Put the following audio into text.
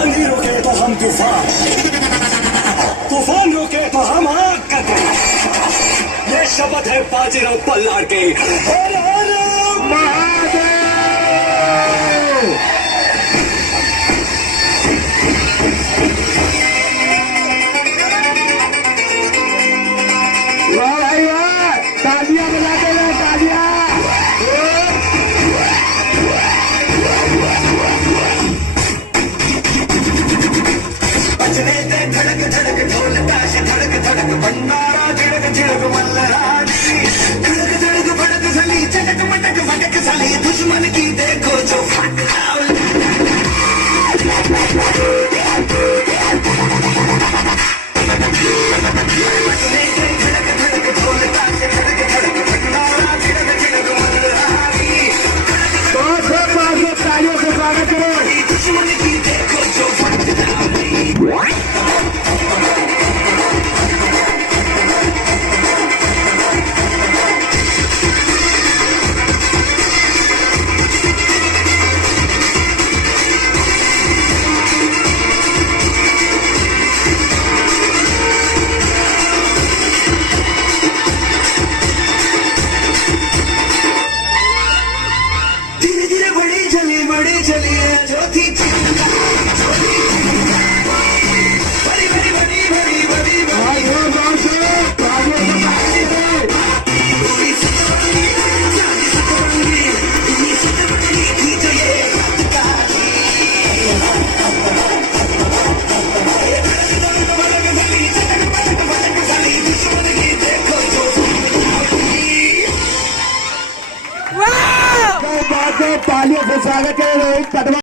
आंधी रोके तो हम तूफान, तूफान रोके तो हम आग का कोई। ये शपथ है बाजीराव पल्लार के। हर हर महादेव। वाह भाई वाह, तालियां बजाते रहे, तालियां। बजने दे धड़क धड़क ढोल ताश, धड़क धड़क भंडारा, झड़क झड़क मल्लरानी, धड़क धड़क भड़क सली, चटक मटक भटक सली, दुश्मन की देखो जो फटाओ। बजने दे धड़क धड़क ढोल ताश, धड़क धड़क भंडारा, झड़क झड़क मल्लरानी, तालियों से स्वागत करो। दुश्मन की देखो जो फटाओ। धीरे धीरे बड़ी चली जो थी